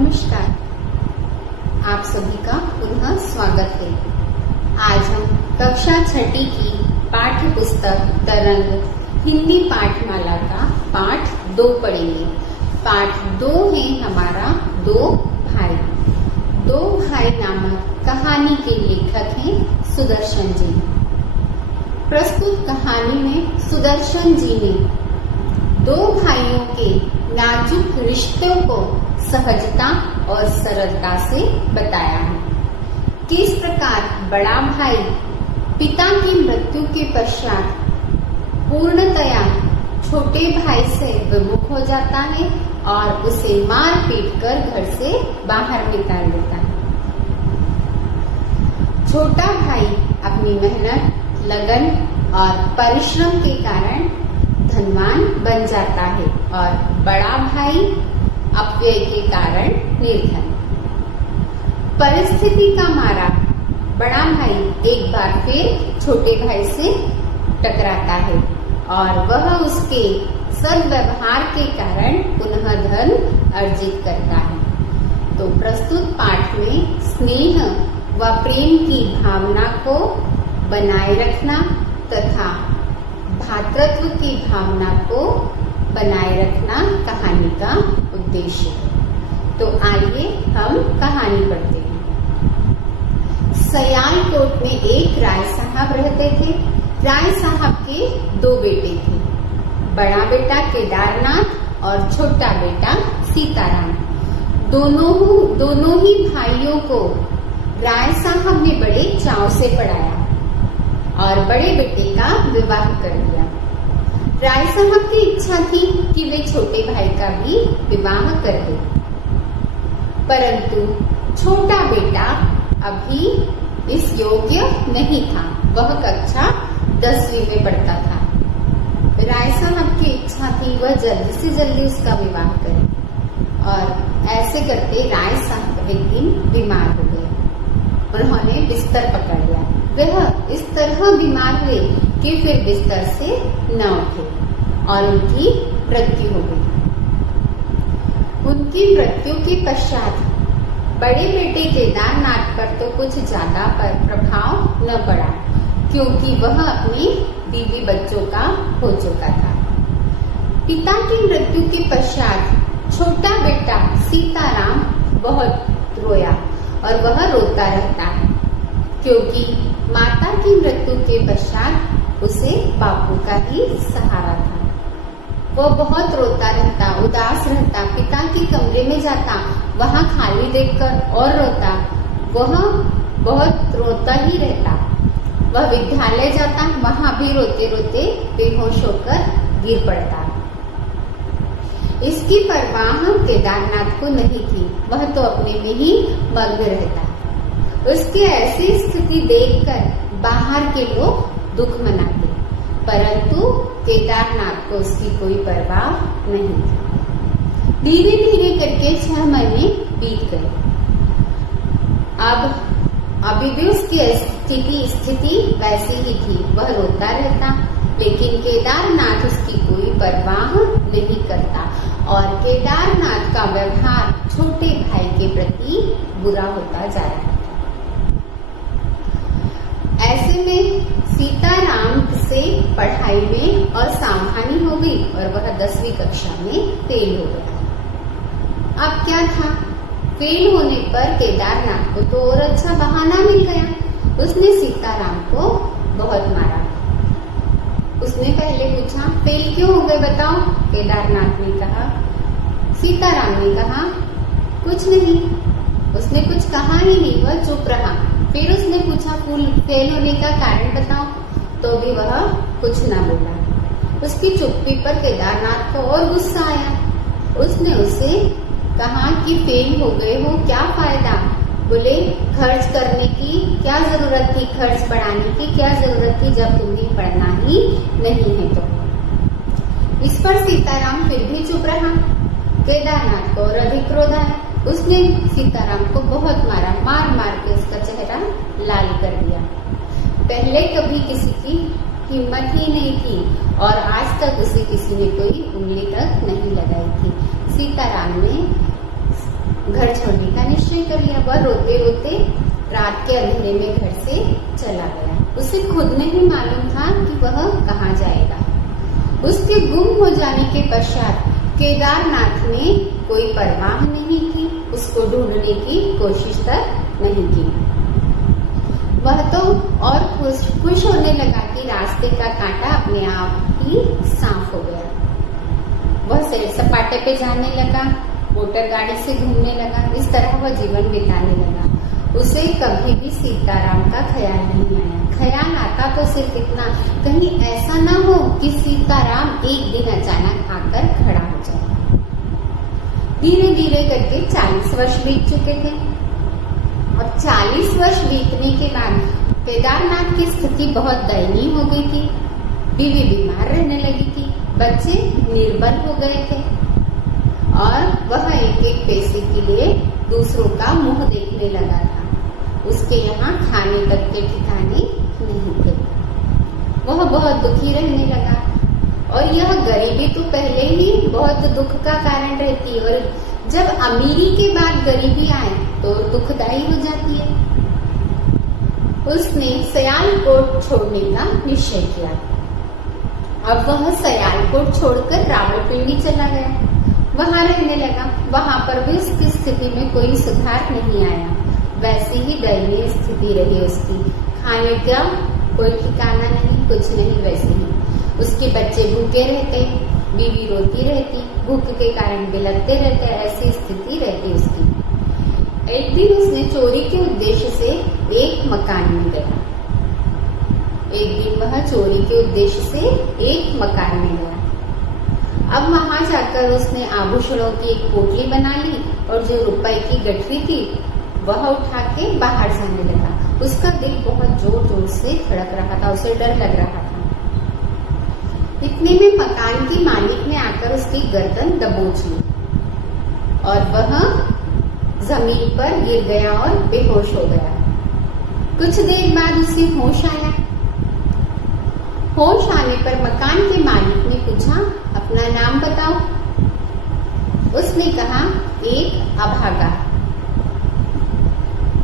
नमस्कार, आप सभी का पुनः स्वागत है। आज हम कक्षा 6ठी की पाठ्य पुस्तक तरंग हिंदी पाठमाला का पाठ 2 पढ़ेंगे। पाठ 2 है हमारा दो भाई नामक कहानी के लेखक हैं सुदर्शन जी। प्रस्तुत कहानी में सुदर्शन जी ने 2 भाइयों के नाजुक रिश्तों को सहजता और सरलता से बताया है। किस प्रकार बड़ा भाई पिता की मृत्यु के पश्चात पूर्णतया छोटे भाई से विमुख हो जाता है और उसे मार पीट कर घर से बाहर निकाल देता है। छोटा भाई अपनी मेहनत, लगन और परिश्रम के कारण धनवान बन जाता है और बड़ा भाई अपव्यय के कारण निर्धन। परिस्थिति का मारा बड़ा भाई एक बार फिर छोटे भाई से टकराता है और वह उसके सद्व्यवहार के कारण पुनः धन अर्जित करता है। तो प्रस्तुत पाठ में स्नेह व प्रेम की भावना को बनाए रखना तथा भातृत्व की भावना को बनाए रखना कहानी का उद्देश्य है। तो आइए हम कहानी पढ़ते हैं। सयालकोट में एक राय साहब रहते थे। राय साहब के 2 बेटे थे, बड़ा बेटा केदारनाथ और छोटा बेटा सीताराम। दोनों ही भाइयों को राय साहब ने बड़े चाव से पढ़ाया और बड़े बेटे का विवाह कर दिया। राय साहब की इच्छा थी कि वे छोटे भाई का भी विवाह कर दे, परंतु छोटा बेटा अभी इस योग्य नहीं था। वह कक्षा 10वीं में पढ़ता था। राय साहब की इच्छा थी वह जल्दी से जल्दी उसका विवाह करे और ऐसे करते राय साहब एक दिन बीमार हो गए। उन्होंने बिस्तर पकड़ लिया। वह इस तरह बीमार हुए कि फिर बिस्तर से न उठे और उनकी मृत्यु हो गई। उनकी मृत्यु के पश्चात बड़े बेटे केदारनाथ पर तो कुछ ज्यादा प्रभाव न पड़ा, क्योंकि वह अपने बीवी बच्चों का हो चुका था। पिता की मृत्यु के पश्चात छोटा बेटा सीताराम बहुत रोया और वह रोता रहता है, क्योंकि माता की मृत्यु के पश्चात उसे बापू का ही सहारा था। वो बहुत रोता रहता, उदास रहता, पिता के कमरे में जाता, वहाँ खाली देखकर और रोता। वह बहुत रोता ही रहता। वह विद्यालय जाता, वहाँ भी रोते रोते बेहोश होकर गिर पड़ता। इसकी परवाह केदारनाथ को नहीं थी। वह तो अपने में ही मग्न रहता। उसकी ऐसी स्थिति देखकर बाहर के लोग दुख मनाते, परंतु केदारनाथ को उसकी कोई परवाह नहीं थी। धीरे धीरे करके 6 महीने बीत गए। अब अभी भी उसकी स्थिति वैसी ही थी। वह रोता रहता, लेकिन केदारनाथ उसकी कोई परवाह नहीं करता और केदारनाथ का व्यवहार छोटे भाई के प्रति बुरा होता जा रहा था। ऐसे में सीताराम से पढ़ाई में असावधानी हो गई और वह 10वीं कक्षा में फेल हो गया। अब क्या था, फेल होने पर केदारनाथ को तो और अच्छा बहाना मिल गया। उसने सीताराम को बहुत मारा। उसने पहले पूछा, फेल क्यों हो गए बताओ? केदारनाथ ने कहा। सीताराम ने कहा, कुछ नहीं। उसने कुछ कहा ही नहीं, वह चुप रहा। फिर उसने पूछा, फेल होने का कारण बताओ, तो भी वह कुछ न बोला। उसकी चुप्पी पर केदारनाथ को और गुस्सा आया। उसने उसे कहा कि फेल हो गए हो, क्या फायदा? बोले, खर्च करने की क्या जरूरत थी, खर्च बढ़ाने की क्या जरूरत थी, जब तुम्हें पढ़ना ही नहीं है तो। इस पर सीताराम फिर भी चुप रहा। केदारनाथ को और अधिक क्रोध आया। उसने सीताराम को बहुत मारा, मार मार के उसका चेहरा लाल कर दिया। पहले कभी किसी की हिम्मत ही नहीं थी और आज तक उसे किसी ने कोई उंगली तक नहीं लगाई थी। सीताराम ने घर छोड़ने का निश्चय कर लिया। वह रोते रोते रात के अंधेरे में घर से चला गया। उसे खुद नहीं मालूम था कि वह कहाँ जाएगा। उसके गुम हो जाने के पश्चात केदारनाथ ने कोई परवाह नहीं की, उसको ढूंढने की कोशिश तक नहीं की। वह तो और खुश होने लगा कि रास्ते का कांटा अपने आप ही साफ हो गया। वह सैर सपाटे पे जाने लगा, मोटर गाड़ी से घूमने लगा। इस तरह वह जीवन बिताने लगा। उसे कभी भी सीताराम का ख्याल नहीं आया। ख्याल आता तो सिर्फ इतना, कहीं ऐसा ना हो कि सीताराम एक दिन अचानक आकर खड़ा हो जाए। धीरे धीरे करके 40 वर्ष बीत चुके थे और 40 वर्ष बीतने के बाद केदारनाथ की स्थिति बहुत दयनीय हो गई थी। बीवी बीमार रहने लगी थी, बच्चे निर्बल हो गए थे और वह एक एक पैसे के लिए दूसरों का मुंह देखने लगा था। उसके यहाँ खाने तक के ठिकाने नहीं थे। वह बहुत दुखी रहने लगा और यह गरीबी तो पहले ही बहुत दुख का कारण रहती है और जब अमीरी के बाद गरीबी आए तो दुखदायी हो जाती है। उसने सयालकोट छोड़ने का निश्चय किया। अब वह सयालकोट छोड़कर रावलपिंडी चला गया, वहां रहने लगा। वहां पर भी उसकी स्थिति में कोई सुधार नहीं आया, वैसी ही दयनीय स्थिति रही उसकी। खाने का कोई ठिकाना नहीं, कुछ नहीं, वैसे ही। उसके बच्चे भूखे रहते, बीवी रोती रहती, भूख के कारण बिलखते रहते, ऐसी स्थिति रहती उसकी। एक दिन उसने चोरी के उद्देश्य से एक मकान में गया। अब वहां जाकर उसने आभूषणों की एक पोटली बना ली और जो रुपए की गठरी थी वह उठा के बाहर जाने लगा। उसका दिल बहुत जोर जोर से धड़क रहा था, उसे डर लग रहा था। इतने में मकान की मालिक ने आकर उसकी गर्दन दबोच ली और वह जमीन पर गिर गया और बेहोश हो गया। कुछ देर बाद उसे होश आया। होश आने पर मकान के मालिक ने पूछा, अपना नाम बताओ। उसने कहा, एक अभागा।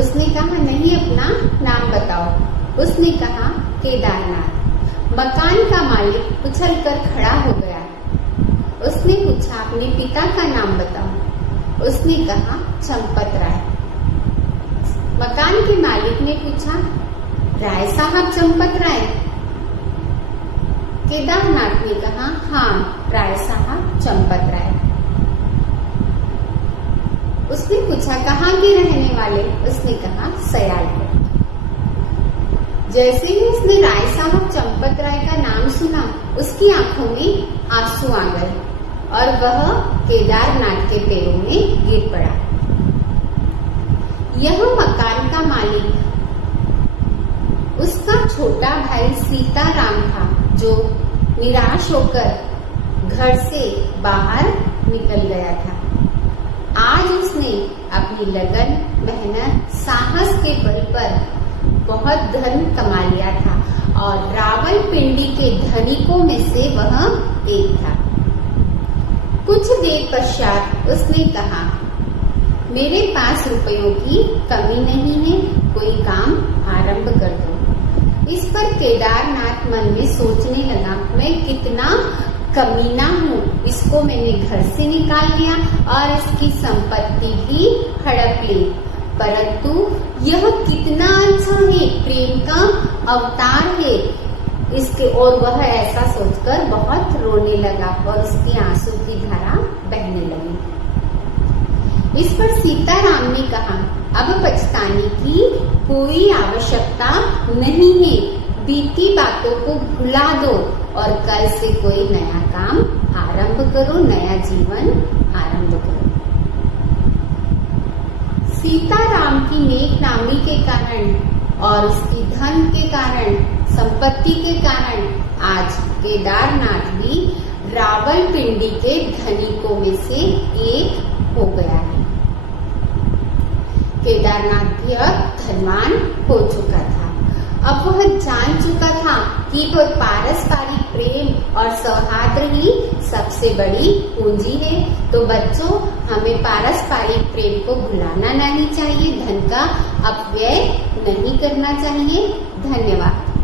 उसने कहा, नहीं, अपना नाम बताओ। उसने कहा, केदारनाथ। मकान का मालिक उछलकर खड़ा हो गया। उसने पूछा, अपने पिता का नाम बताओ। उसने कहा, चंपत राय। मकान के मालिक ने पूछा, राय साहब चंपत राय? केदारनाथ ने कहा, हाँ, राय साहब चंपत राय। उसने पूछा, कहाँ के रहने वाले? उसने कहा, सयालकोट। जैसे ही उसने राय साहब चंपत राय का नाम सुना, उसकी आंखों में आंसू आ गए और वह केदारनाथ के पैरों में गिर पड़ा। यह मकान का मालिक उसका छोटा भाई सीताराम था, जो निराश होकर घर से बाहर निकल गया था। आज उसने अपनी लगन, मेहनत, साहस के बल पर बहुत धन कमा लिया था और रावलपिंडी के धनिकों में से वह एक था। कुछ देर पश्चात उसने कहा, मेरे पास रुपयों की कमी नहीं है, कोई काम आरंभ कर दो। इस पर केदारनाथ मन में सोचने लगा, मैं कितना कमीना हूँ, इसको मैंने घर से निकाल लिया और इसकी संपत्ति भी हड़प ली, परंतु यह कितना अच्छा है, प्रेम का अवतार है इसके। और वह ऐसा सोचकर बहुत रोने लगा और उसकी आंसू की धारा बहने लगी। इस पर सीताराम ने कहा, अब पछताने की कोई आवश्यकता नहीं है, बीती बातों को भुला दो और कल से कोई नया काम आरंभ करो, नया जीवन आरंभ करो। सीताराम की नेक नामी के कारण और उसकी धन के कारण, संपत्ति के कारण आज केदारनाथ भी रावलपिंडी के धनिकों में से एक हो गया है। केदारनाथ भी अब धनवान हो चुका था। अब वह जान चुका था कि पारस्परिक प्रेम और सौहार्द ही सबसे बड़ी पूंजी है, तो बच्चों, हमें पारस्परिक प्रेम को भुलाना नहीं चाहिए, धन का अपव्यय नहीं करना चाहिए। धन्यवाद।